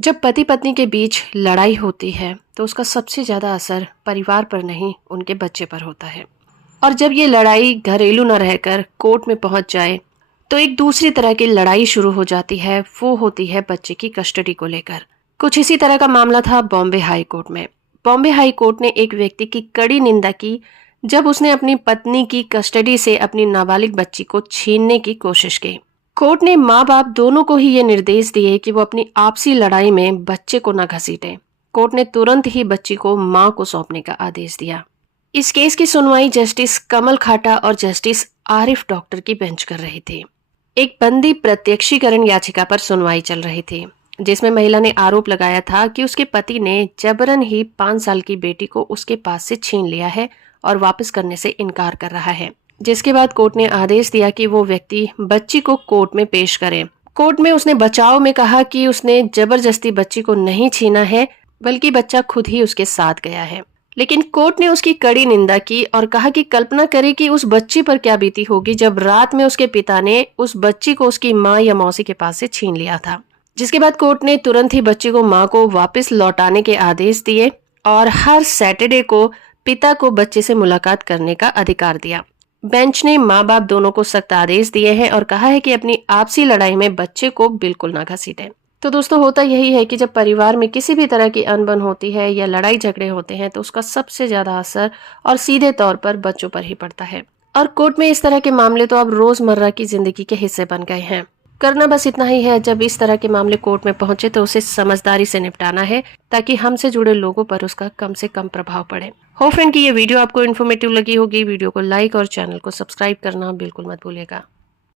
जब पति पत्नी के बीच लड़ाई होती है तो उसका सबसे ज़्यादा असर परिवार पर नहीं उनके बच्चे पर होता है। और जब ये लड़ाई घरेलू न रहकर कोर्ट में पहुंच जाए तो एक दूसरी तरह की लड़ाई शुरू हो जाती है। वो होती है बच्चे की कस्टडी को लेकर। कुछ इसी तरह का मामला था बॉम्बे हाई कोर्ट में। बॉम्बे हाई कोर्ट ने एक व्यक्ति की कड़ी निंदा की जब उसने अपनी पत्नी की कस्टडी से अपनी नाबालिग बच्ची को छीनने की कोशिश की। कोर्ट ने माँ बाप दोनों को ही ये निर्देश दिए कि वो अपनी आपसी लड़ाई में बच्चे को न घसीटें। कोर्ट ने तुरंत ही बच्ची को माँ को सौंपने का आदेश दिया। इस केस की सुनवाई जस्टिस कमल खाटा और जस्टिस आरिफ डॉक्टर की बेंच कर रही थी। एक बंदी प्रत्यक्षीकरण याचिका पर सुनवाई चल रही थी, जिसमें महिला ने आरोप लगाया था कि उसके पति ने जबरन ही 5 साल की बेटी को उसके पास से छीन लिया है और वापस करने से इनकार कर रहा है। जिसके बाद कोर्ट ने आदेश दिया कि वो व्यक्ति बच्ची को कोर्ट में पेश करे। कोर्ट में उसने बचाव में कहा कि उसने जबरदस्ती बच्ची को नहीं छीना है, बल्कि बच्चा खुद ही उसके साथ गया है। लेकिन कोर्ट ने उसकी कड़ी निंदा की और कहा कि कल्पना करे कि उस बच्ची पर क्या बीती होगी जब रात में उसके पिता ने उस बच्ची को उसकी माँ या मौसी के पास से छीन लिया था। जिसके बाद कोर्ट ने तुरंत ही बच्ची को माँ को वापस लौटाने के आदेश दिए और हर सैटरडे को पिता को बच्चे से मुलाकात करने का अधिकार दिया। बेंच ने माँ बाप दोनों को सख्त आदेश दिए हैं और कहा है कि अपनी आपसी लड़ाई में बच्चे को बिल्कुल ना घसीटें। तो दोस्तों, होता यही है कि जब परिवार में किसी भी तरह की अनबन होती है या लड़ाई झगड़े होते हैं तो उसका सबसे ज्यादा असर और सीधे तौर पर बच्चों पर ही पड़ता है। और कोर्ट में इस तरह के मामले तो अब रोजमर्रा की जिंदगी के हिस्से बन गए हैं। करना बस इतना ही है, जब इस तरह के मामले कोर्ट में पहुंचे तो उसे समझदारी से निपटाना है, ताकि हमसे जुड़े लोगों पर उसका कम से कम प्रभाव पड़े। हो फ्रेंड कि ये वीडियो आपको इन्फॉर्मेटिव लगी होगी। वीडियो को लाइक और चैनल को सब्सक्राइब करना बिल्कुल मत भूलिएगा।